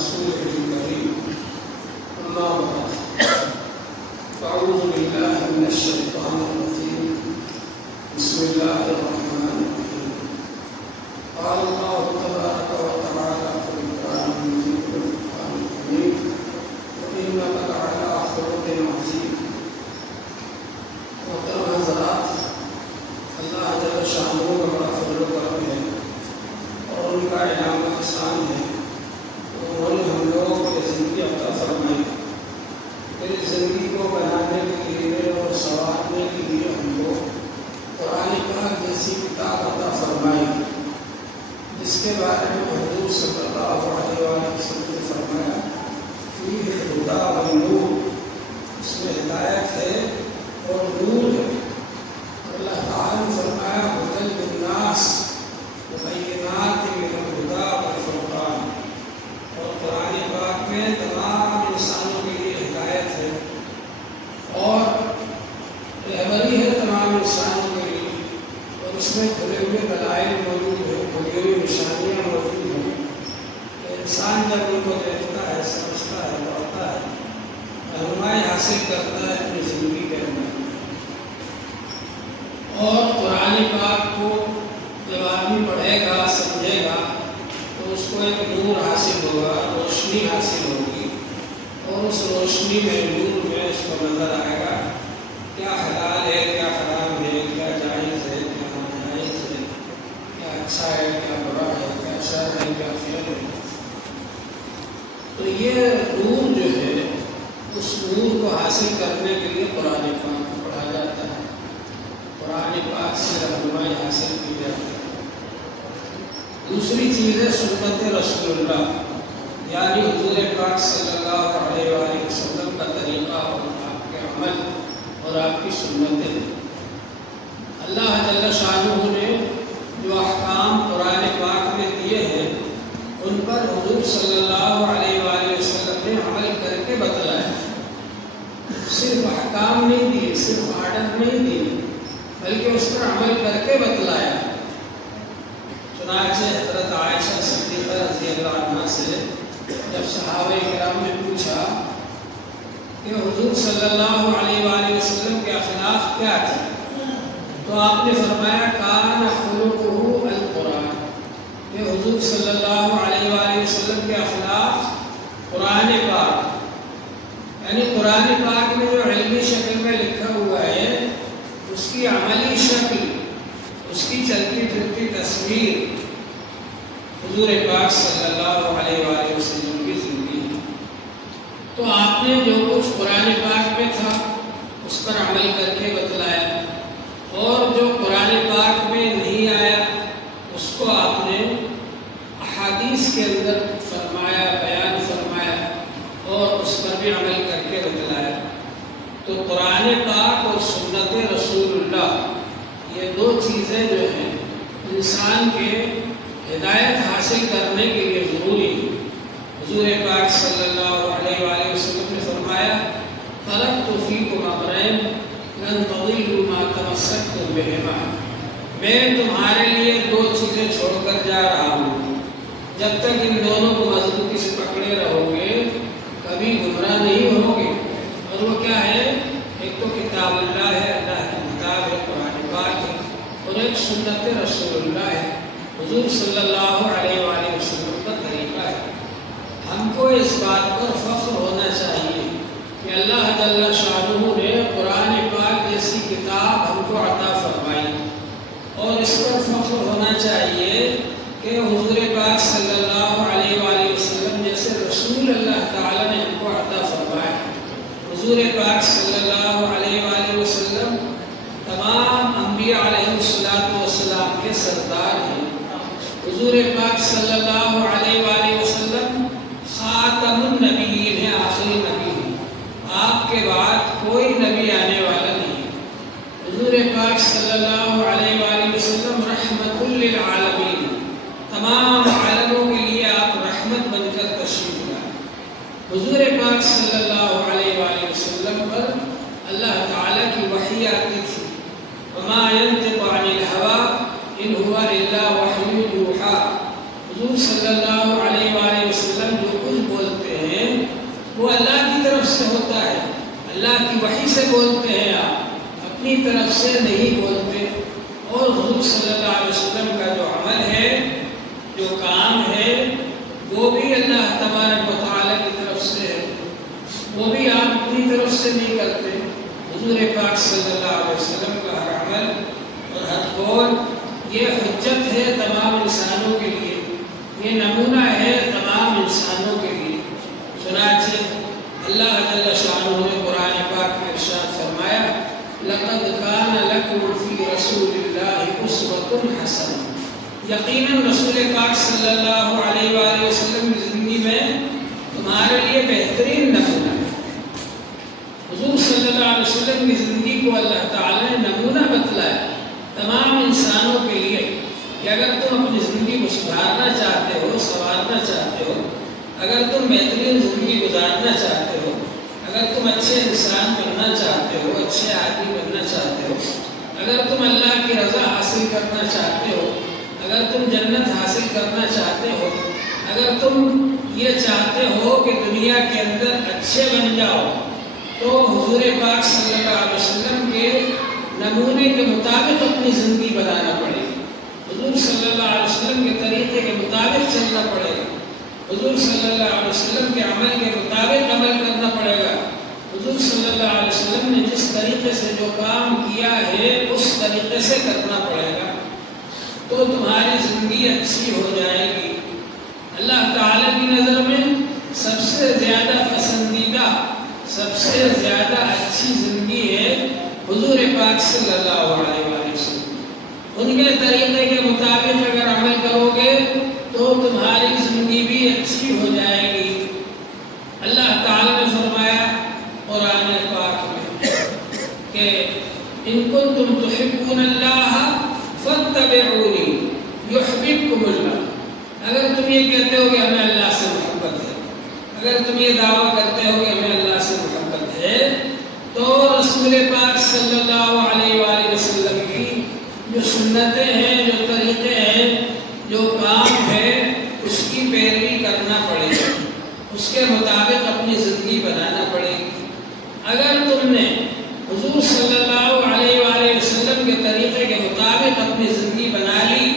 رسوله الكريم أما بعد فأعوذ بالله من الشيطان الرجيم بسم الله الرحمن الرحيم قال الله تبارك وتعالى في القرآن المجيد والفرقان الحميد وإنك لعلى خلق عظيم. محترم حضرات، اللہ جل شانہ کا بڑا فضل و کرم ہے اور ان کا انعام و احسان ہے. انہوں نے ہم لوگوں کو زندگی عطا فرمائی. اس زندگی کو بنانے کے لیے اور سنوارنے کے لیے ہم کو قرآن پاک جیسی کتاب عطا فرمائی، جس کے بارے میں حضور صلی اللہ علیہ وسلم نے فرمایا فیہ الہدی والنور، اس میں ہدایت ہے اور نور ہے. اللہ تعالیٰ نے فرمایا ہدی للناس وبینات من الہدی والفرقان، اور قرآن پاک میں تمام انسانوں کے لیے ہدایت ہے اور رہبری ہے تمام انسانوں کے لیے، اور اس میں کھلے ہوئے دلائل موجود ہیں، کھلی ہوئی نشانیاں موجود ہیں. انسان جب ان کو دیکھتا ہے، سمجھتا ہے، پڑھتا ہے، رہنمائی حاصل کرتا ہے اپنی زندگی کے اندر. اور قرآن پاک کو جب آدمی پڑھے گا، سمجھے گا، تو اس کو ایک نور حاصل ہوگا، روشنی حاصل ہوگی، اور اس روشنی میں، نور میں اس کو نظر آئے گا کیا حلال ہے، کیا حرام ہے، کیا جائز ہے، کیا ناجائز ہے، کیا اچھا ہے، کیا برا ہے، کیا شر ہے، کیا خیر ہے. تو یہ نور جو ہے، اس نور کو حاصل کرنے کے لیے قرآن پاک کو پڑھا جاتا ہے، قرآن پاک سے رہنمائی حاصل کی جاتی ہے. دوسری چیز ہے سنت رسول اللہ، یعنی حضور پاک صلی اللہ علیہ وآلہ وسلم کا طریقہ اور آپ کے عمل اور آپ کی سنتیں. اللہ جل شانہ نے جو احکام قرآن پاک میں دیے ہیں، ان پر حضور صلی اللہ علیہ وآلہ وسلم نے عمل کر کے بتلایا. صرف احکام نہیں دیے، صرف آرڈر نہیں دیے، بلکہ اس پر عمل کر کے بتلایا. چنانچہ حضرت عائشہ صدیقہ رضی اللہ عنہ سے جب صحابہ کرام نے پوچھا کہ حضور صلی اللہ علیہ وآلہ وسلم کے اخلاق کیا تھے، تو آپ نے فرمایا کان خلقہ القرآن، کہ حضور صلی اللہ علیہ وآلہ وسلم کے اخلاق قرآن پاک، یعنی قرآن پاک میں جو علمی شکل میں لکھا ہوا ہے، اس کی عملی شکل، اس کی چلتی پھرتی تصویر حضور پاک صلی اللہ علیہ وآلہ وسلم کی زندگی. تو آپ نے جو کچھ قرآن پاک میں تھا اس پر عمل کر کے بتلایا، اور جو قرآن پاک میں نہیں آیا اس کو آپ نے احادیث کے اندر فرمایا، بیان فرمایا، اور اس پر بھی عمل کر کے بتلایا. تو قرآن پاک اور سنت رسول اللہ، یہ دو چیزیں جو ہیں انسان کے ہدایت حاصل کرنے کے لیے ضروری ہے. حضور پاک صلی اللہ علیہ وآلہ وسلم نے فرمایا ترکت فیکم امرین لن تضلوا ما تمسکتم بہما، میں تمہارے لیے دو چیزیں چھوڑ کر جا رہا ہوں، جب تک ان دونوں کو مضبوطی سے پکڑے رہو گے کبھی گمراہ نہیں ہوگے. اور وہ کیا ہے؟ ایک تو کتاب اللہ ہے، اللہ کی کتاب ہے، قرآن پاک ہے، اور ایک سنت رسول اللہ ہے، حضور صلی اللہ علیہ وآلہ وسلم کا طریقہ ہے. ہم کو اس بات پر فخر ہونا چاہیے کہ اللہ جل شانہ نے قرآن پاک جیسی کتاب ہم کو عطا فرمائی، اور اس پر فخر ہونا چاہیے کہ حضور پاک صلی اللہ علیہ وآلہ وسلم جیسے رسول اللہ تعالیٰ نے ہم کو عطا فرمایا. حضور پاک صلی اللہ علیہ وآلہ وسلم تمام انبیاء علیہ السلام کے سردار ہیں. حضور پاک صلی اللہ علیہ وآلہ وسلم خاتم النبیین ہیں، آخری نبی ہیں. آپ کے بعد کوئی نبی آنے والا نہیں. حضور پاک صلی اللہ علیہ وآلہ وسلم رحمت للعالمین، تمام عالموں کے لیے آپ رحمت بن کر تشریف لائے. حضور پاک صلی اللہ علیہ وآلہ وسلم پر اللہ تعالیٰ کی وحی آتی تھی. وما ينطق عن الهوى ان هو الا وحی یوحی. حضور صلی اللہ علیہ وآلہ وسلم جو کچھ وہ اللہ کی طرف سے ہوتا ہے، اللہ کی وحی سے بولتے ہیں، آپ اپنی طرف سے نہیں بولتے۔ اور حضور صلی اللہ علیہ وسلم کا جو عمل ہے، جو کام ہے، وہ بھی اللہ تبارک و تعالیٰ کی طرف سے ہے، وہ بھی آپ اپنی طرف سے نہیں کرتے۔ حضور پاک صلی اللہ علیہ وسلم کا ہر عمل اور ہر قول یہ حجت ہے تمام انسانوں کے لیے، یہ نمونہ ہے تمام انسانوں کے لیے۔ چنانچہ اللہ جل شانہ نے قرآن پاک میں ارشاد فرمایا، لقد کان لکم فی رسول اللہ اسوۃ حسنہ، یقیناً رسول پاک صلی اللہ علیہ وآلہ وسلم کی زندگی میں تمہارے لیے بہترین نمونہ ہے۔ حضور صلی اللہ علیہ وسلم کی زندگی کو اللہ تعالیٰ نے نمونہ بتلایا تمام انسانوں کے لیے کہ اگر تم اپنی زندگی کو سدھارنا چاہتے ہو، سنوارنا چاہتے ہو، اگر تم بہترین زندگی گزارنا چاہتے ہو، اگر تم اچھے انسان بننا چاہتے ہو، اچھے آدمی بننا چاہتے ہو، اگر تم اللہ کی رضا حاصل کرنا چاہتے ہو، اگر تم جنت حاصل کرنا چاہتے ہو، اگر تم یہ چاہتے ہو کہ دنیا کے اندر اچھے بن جاؤ، تو حضور پاک صلی اللہ علیہ وسلم کے نمونے کے مطابق اپنی زندگی بنانا پڑے گی، حضور صلی اللہ علیہ وسلم کے طریقے کے مطابق چلنا پڑے گا، حضور صلی اللہ علیہ وسلم کے عمل کے مطابق عمل کرنا پڑے گا۔ حضور صلی اللہ علیہ وسلم نے جس طریقے سے جو کام کیا ہے اس طریقے سے کرنا پڑے گا، تو تمہاری زندگی اچھی ہو جائے گی۔ اللہ تعالیٰ کی نظر میں سب سے زیادہ پسندیدہ، سب سے زیادہ اچھی زندگی ہے حضور پاک صلی اللہ علیہ وآلہ وسلم۔ ان کے طریقے کے مطابق اگر عمل کرو گے تو تمہاری زندگی بھی اچھی ہو جائے گی۔ اللہ تعالیٰ نے فرمایا قرآن پاک میں کہ ان کنتم تحبون اللہ فاتبعونی یحببکم اللہ، اگر تم یہ کہتے ہو کہ ہمیں اللہ سے محبت ہے، اگر تم یہ دعویٰ کرتے ہو کہ ہمیں اللہ سے محبت ہے، تو رسول پاک صلی اللہ علیہ وآلہ وسلم کی جو سنتیں ہیں، جو طریقے ہیں، جو کام ہے، اس کی پیروی کرنا پڑے گی، اس کے مطابق اپنی زندگی بنانا پڑے گی۔ اگر تم نے حضور صلی اللہ علیہ وآلہ وسلم کے طریقے کے مطابق اپنی زندگی بنا لی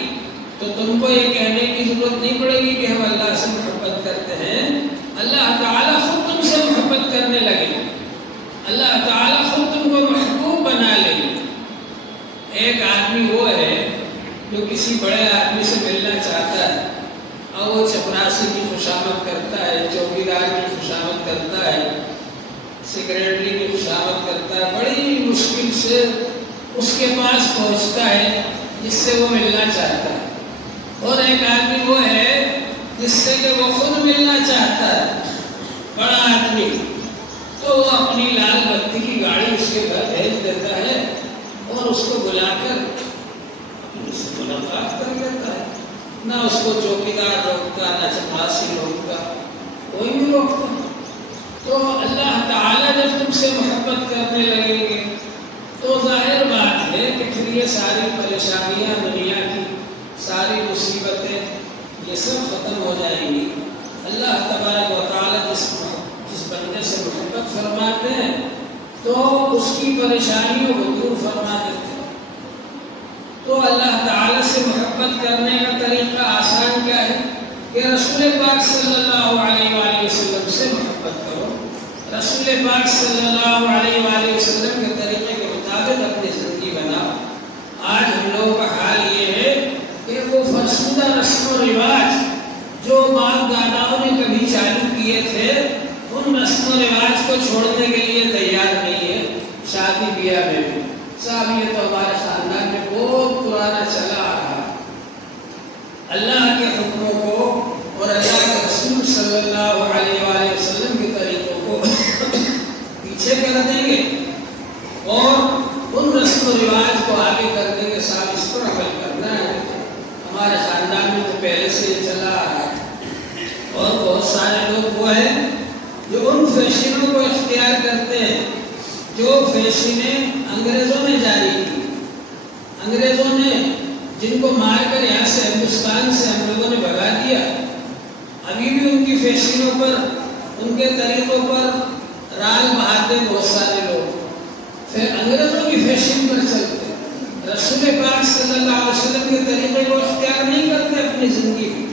تو تم کو یہ کہنے کی ضرورت نہیں پڑے گی کہ ہم اللہ سے محبت کرتے ہیں، اللہ تعالیٰ خود تم سے محبت کرنے لگے، اللہ تعالیٰ خود تم کو محبوب بنا لے گی۔ ایک آدمی وہ ہے جو کسی بڑے آدمی سے ملنا چاہتا ہے اور وہ چپراسی کی خوشامد کرتا ہے، چوکیدار کی خوشامد کرتا ہے، سیکریٹری کی خوشامد کرتا ہے، بڑی مشکل سے اس کے پاس پہنچتا ہے جس سے وہ ملنا چاہتا ہے۔ اور ایک آدمی وہ ہے جس سے کہ وہ خود ملنا چاہتا ہے، بڑا آدمی، تو وہ اپنی لال بتی کی گاڑی اس کے گھر بھیج دیتا ہے اور اس کو بلا کر اس سے ملاقات کر لیتا ہے۔ نہ اس کو چوکیدار روکتا، نہ چپراسی روکتا، کوئی نہیں روکتا۔ تو اللہ تعالیٰ جب تم سے محبت کرنے لگیں گے تو ظاہر بات ہے کہ پھر یہ ساری پریشانیاں، دنیا کی ساری مصیبتیں، یہ سب ختم ہو جائیں گی۔ اللہ تبارک و تعالیٰ جس بندے سے محبت فرماتے ہیں تو اس کی پریشانیوں کو دور فرما دیتے ہیں۔ تو اللہ تعالیٰ سے محبت کرنے کا طریقہ آسان کیا ہے کہ رسول پاک صلی اللہ علیہ وآلہ وسلم سے محبت کرو، رسول پاک صلی اللہ علیہ وآلہ وسلم کے طریقے کے مطابق اپنی زندگی بناؤ۔ آج ہم لوگوں کا حال یہ ہے کہ وہ فرسودہ رسم و رواج جو باپ داداؤں نے کبھی چالو کیے تھے، ان رسم و رواج کو چھوڑنے کے لیے تیار نہیں ہے۔ شادی بیاہ میں بھی صاحب یہ تو ہمارے خاندان میں بہت پرانا چلا آ رہا ہے، اللہ کے حکموں کو اور اللہ کے رسول صلی اللہ علیہ وآلہ وسلم کے طریقوں کو پیچھے کر دیں گے اور ان رسم و رواج کو آگے کر دیں گے، صاحب اس پر عمل کرنا ہے، ہمارے خاندان میں تو پہلے سے یہ چلا آ رہا ہے۔ اور بہت سارے لوگ وہ ہیں جو ان فیشنوں کو اختیار کرتے ہیں جو فیشنیں انگریزوں نے جاری کی، انگریزوں نے جن کو مار کر یہاں سے ہندوستان سے ہم لوگوں نے بھگا دیا، ابھی بھی ان کی فیشنوں پر، ان کے طریقوں پر رال بہاتے بہت سارے لوگ، پھر انگریزوں کی فیشن پر چلتے، رسول پاک صلی اللہ علیہ وسلم کے طریقے کو اختیار نہیں کرتے اپنی زندگی میں۔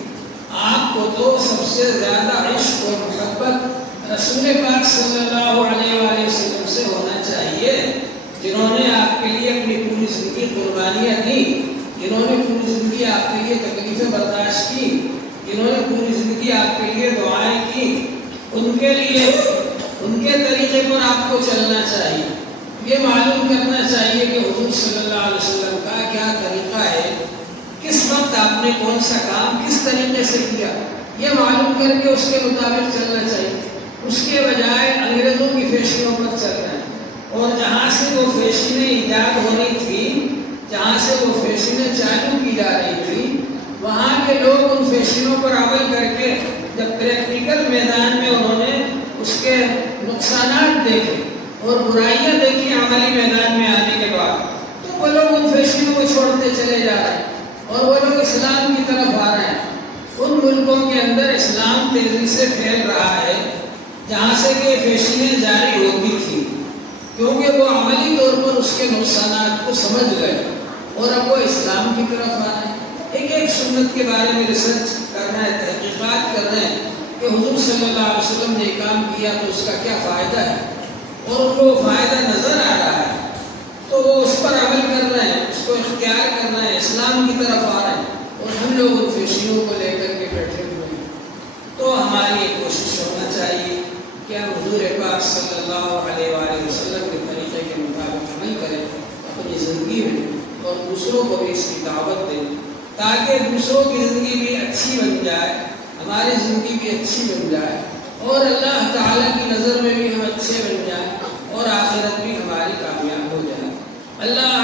آپ کو تو سب سے زیادہ عشق اور محبت رسول پاک صلی اللہ علیہ وآلہ وسلم سے ہونا چاہیے، جنہوں نے آپ کے لیے اپنی پوری زندگی قربانیاں دی، جنہوں نے پوری زندگی آپ کے لیے تکلیفیں برداشت کی، جنہوں نے پوری زندگی آپ کے لیے دعائیں کی، ان کے لیے ان کے طریقے پر آپ کو چلنا چاہیے۔ یہ معلوم کرنا چاہیے کہ حضور صلی اللہ علیہ وسلم کا کیا طریقہ ہے، کس وقت آپ نے کون سا کام کس طریقے سے کیا، یہ معلوم کر کے اس کے مطابق چلنا چاہیے، اس کے بجائے انگریزوں کی فیشنوں پر چلنا ہے۔ اور جہاں سے وہ فیشنیں ایجاد ہو رہی تھی، جہاں سے وہ فیشنیں چالو کی جا رہی تھی، وہاں کے لوگ ان فیشنوں پر عمل کر کے جب پریکٹیکل میدان میں انہوں نے اس کے نقصانات دیکھے اور برائیاں دیکھی عملی میدان میں آنے کے بعد، تو وہ لوگ ان فیشنوں کو چھوڑتے چلے جا رہے ہیں اور وہ لوگ اسلام کی طرف آ رہے ہیں۔ ان ملکوں کے اندر اسلام تیزی سے پھیل رہا ہے جہاں سے کہ فیشنیں جاری ہوتی تھی، کیونکہ وہ عملی طور پر اس کے نقصانات کو سمجھ گئے اور اب وہ اسلام کی طرف آ رہے ہیں۔ ایک ایک سنت کے بارے میں ریسرچ کر رہے ہیں، تحقیقات کر رہے ہیں کہ حضور صلی اللہ علیہ وسلم نے کام کیا تو اس کا کیا فائدہ ہے، اور ان کو فائدہ نظر آ رہا ہے تو وہ اس پر عمل کر رہے ہیں، اس کو اختیار کر رہے ہیں، اسلام کی طرف آ رہے ہیں، اور ہم لوگ ان فیشنوں کو لے کر کے بیٹھے ہوئے ہیں۔ تو ہماری یہ کوشش ہونا چاہیے کہ ہم حضور پاک صلی اللہ علیہ وآلہ وسلم کے طریقے کے مطابق عمل کریں اپنی زندگی میں، اور دوسروں کو بھی اس کی دعوت دیں تاکہ دوسروں کی زندگی بھی اچھی بن جائے، ہماری زندگی بھی اچھی بن جائے، اور اللہ تعالیٰ کی نظر میں بھی ہم اچھے بن جائیں، اور آخرت بھی ہماری کامیاب ہو جائے۔ اللہ